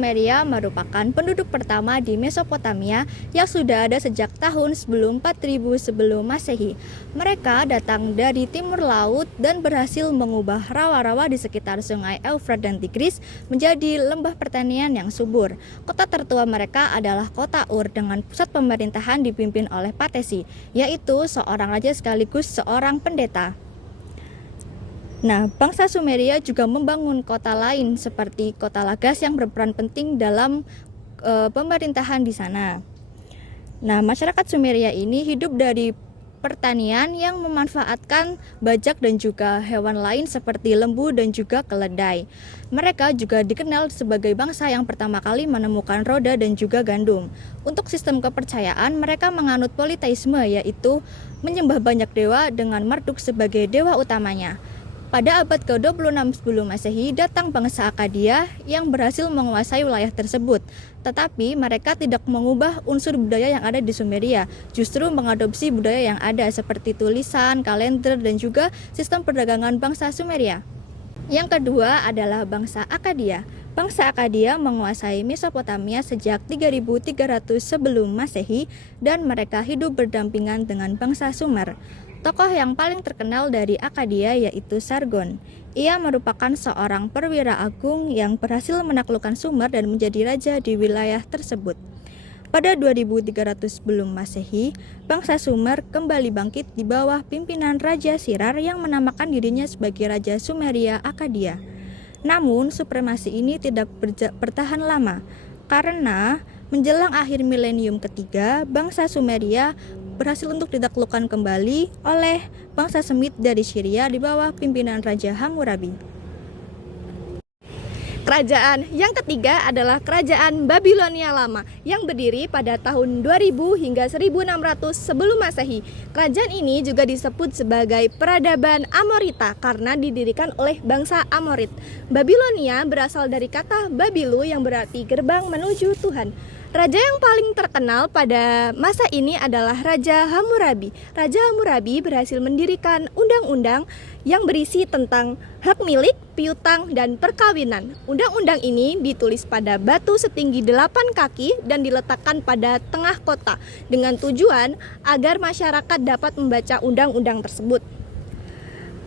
Sumeria merupakan penduduk pertama di Mesopotamia yang sudah ada sejak tahun sebelum 4000 sebelum Masehi. Mereka datang dari timur laut dan berhasil mengubah rawa-rawa di sekitar sungai Eufrat dan Tigris menjadi lembah pertanian yang subur. Kota tertua mereka adalah kota Ur dengan pusat pemerintahan dipimpin oleh Patesi, yaitu seorang raja sekaligus seorang pendeta. Nah, bangsa Sumeria juga membangun kota lain seperti kota Lagas yang berperan penting dalam pemerintahan di sana. Nah, masyarakat Sumeria ini hidup dari pertanian yang memanfaatkan bajak dan juga hewan lain seperti lembu dan juga keledai. Mereka juga dikenal sebagai bangsa yang pertama kali menemukan roda dan juga gandum. Untuk sistem kepercayaan, mereka menganut politeisme, yaitu menyembah banyak dewa dengan Marduk sebagai dewa utamanya. Pada abad ke-26 sebelum Masehi, datang bangsa Akkadia yang berhasil menguasai wilayah tersebut. Tetapi mereka tidak mengubah unsur budaya yang ada di Sumeria, justru mengadopsi budaya yang ada seperti tulisan, kalender, dan juga sistem perdagangan bangsa Sumeria. Yang kedua adalah bangsa Akkadia. Bangsa Akkadia menguasai Mesopotamia sejak 3300 sebelum Masehi dan mereka hidup berdampingan dengan bangsa Sumer. Tokoh yang paling terkenal dari Akkadia yaitu Sargon. Ia merupakan seorang perwira agung yang berhasil menaklukkan Sumer dan menjadi raja di wilayah tersebut. Pada 2300 sebelum Masehi, bangsa Sumer kembali bangkit di bawah pimpinan Raja Sirar yang menamakan dirinya sebagai Raja Sumeria Akkadia. Namun, supremasi ini tidak bertahan lama, karena menjelang akhir milenium ketiga, bangsa Sumeria berhasil untuk ditaklukkan kembali oleh bangsa Semit dari Syria di bawah pimpinan Raja Hammurabi. Kerajaan yang ketiga adalah Kerajaan Babilonia Lama yang berdiri pada tahun 2000 hingga 1600 sebelum Masehi. Kerajaan ini juga disebut sebagai peradaban Amorita karena didirikan oleh bangsa Amorit. Babilonia berasal dari kata Babilu yang berarti gerbang menuju Tuhan. Raja yang paling terkenal pada masa ini adalah Raja Hammurabi. Raja Hammurabi berhasil mendirikan undang-undang yang berisi tentang hak milik, piutang, dan perkawinan. Undang-undang ini ditulis pada batu setinggi 8 kaki dan diletakkan pada tengah kota dengan tujuan agar masyarakat dapat membaca undang-undang tersebut.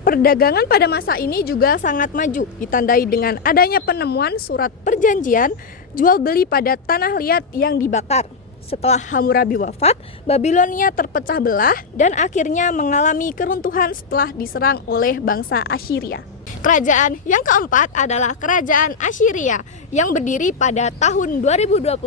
Perdagangan pada masa ini juga sangat maju, ditandai dengan adanya penemuan surat perjanjian jual beli pada tanah liat yang dibakar. Setelah Hammurabi wafat, Babilonia terpecah belah dan akhirnya mengalami keruntuhan setelah diserang oleh bangsa Assyria. Kerajaan yang keempat adalah Kerajaan Assyria yang berdiri pada tahun 2025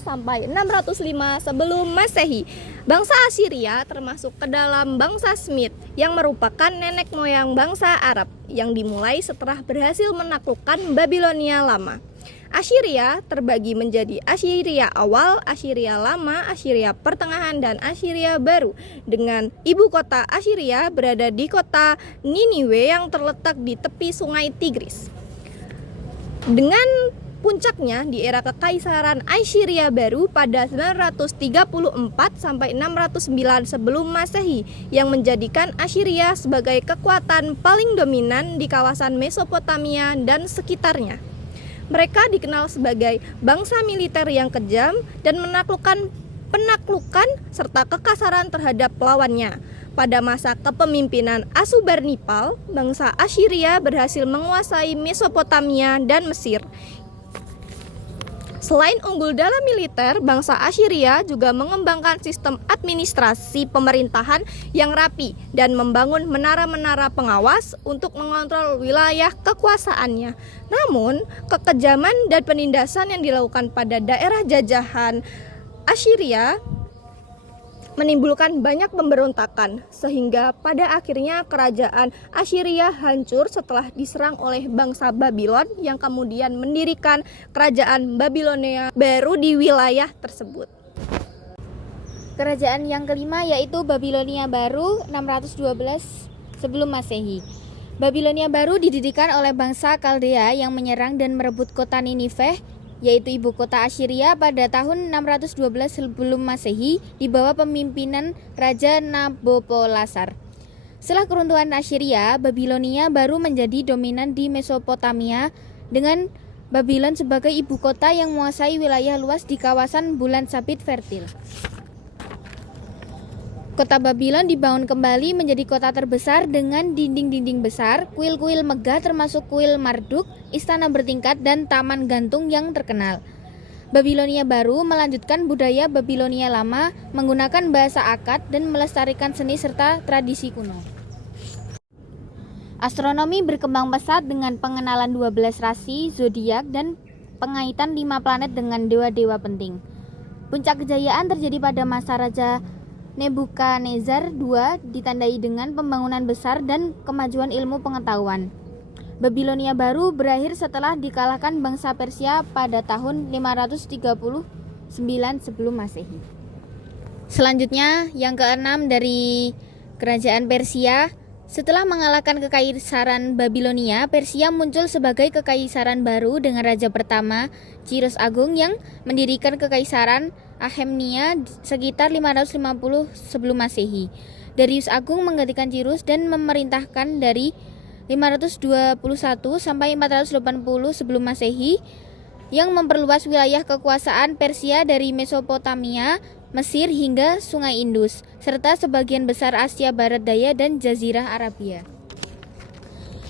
sampai 605 sebelum Masehi. Bangsa Assyria termasuk ke dalam bangsa Semit yang merupakan nenek moyang bangsa Arab yang dimulai setelah berhasil menaklukkan Babilonia Lama. Assyria terbagi menjadi Assyria awal, Assyria lama, Assyria pertengahan, dan Assyria baru. Dengan ibu kota Assyria berada di kota Niniwe yang terletak di tepi sungai Tigris. Dengan puncaknya di era kekaisaran Assyria baru pada 934 sampai 609 sebelum Masehi yang menjadikan Assyria sebagai kekuatan paling dominan di kawasan Mesopotamia dan sekitarnya. Mereka dikenal sebagai bangsa militer yang kejam dan menaklukkan penaklukan serta kekasaran terhadap lawannya. Pada masa kepemimpinan Asurbanipal, bangsa Assyria berhasil menguasai Mesopotamia dan Mesir. Selain unggul dalam militer, bangsa Assyria juga mengembangkan sistem administrasi pemerintahan yang rapi dan membangun menara-menara pengawas untuk mengontrol wilayah kekuasaannya. Namun, kekejaman dan penindasan yang dilakukan pada daerah jajahan Assyria menimbulkan banyak pemberontakan sehingga pada akhirnya kerajaan Assyria hancur setelah diserang oleh bangsa Babylon yang kemudian mendirikan kerajaan Babilonia baru di wilayah tersebut. Kerajaan yang kelima yaitu Babilonia Baru 612 sebelum Masehi. Babilonia Baru didirikan oleh bangsa Kaldea yang menyerang dan merebut kota Ninive yaitu ibu kota Assyria pada tahun 612 sebelum Masehi di bawah pemimpinan Raja Nabopolassar. Setelah keruntuhan Assyria, Babilonia baru menjadi dominan di Mesopotamia dengan Babylon sebagai ibu kota yang menguasai wilayah luas di kawasan bulan sabit fertil. Kota Babylon dibangun kembali menjadi kota terbesar dengan dinding-dinding besar, kuil-kuil megah termasuk kuil Marduk, istana bertingkat, dan taman gantung yang terkenal. Babilonia baru melanjutkan budaya Babilonia lama menggunakan bahasa Akkad dan melestarikan seni serta tradisi kuno. Astronomi berkembang pesat dengan pengenalan 12 rasi, zodiak, dan pengaitan 5 planet dengan dewa-dewa penting. Puncak kejayaan terjadi pada masa Raja Nebukadnezar II, ditandai dengan pembangunan besar dan kemajuan ilmu pengetahuan. Babilonia baru berakhir setelah dikalahkan bangsa Persia pada tahun 539 sebelum Masehi. Selanjutnya, yang keenam dari kerajaan Persia. Setelah mengalahkan kekaisaran Babilonia, Persia muncul sebagai kekaisaran baru dengan raja pertama, Cyrus Agung, yang mendirikan kekaisaran Akhemenia sekitar 550 sebelum Masehi. Darius Agung menggantikan Cyrus dan memerintahkan dari 521 sampai 480 sebelum Masehi, yang memperluas wilayah kekuasaan Persia dari Mesopotamia, Mesir hingga Sungai Indus, serta sebagian besar Asia Barat Daya dan Jazirah Arabia.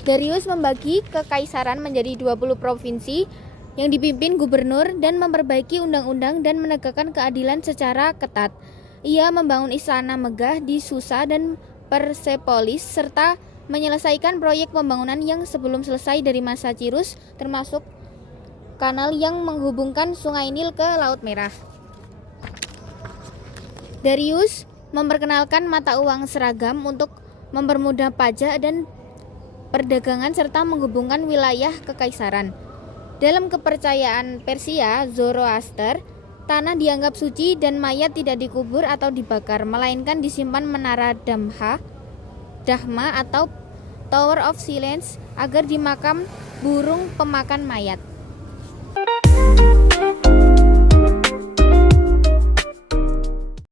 Darius membagi kekaisaran menjadi 20 provinsi yang dipimpin gubernur dan memperbaiki undang-undang dan menegakkan keadilan secara ketat. Ia membangun istana megah di Susa dan Persepolis serta menyelesaikan proyek pembangunan yang sebelum selesai dari masa Cyrus, termasuk kanal yang menghubungkan Sungai Nil ke Laut Merah. Darius memperkenalkan mata uang seragam untuk mempermudah pajak dan perdagangan serta menghubungkan wilayah kekaisaran. Dalam kepercayaan Persia, Zoroaster, tanah dianggap suci dan mayat tidak dikubur atau dibakar, melainkan disimpan menara Dhamma atau Tower of Silence agar dimakam burung pemakan mayat.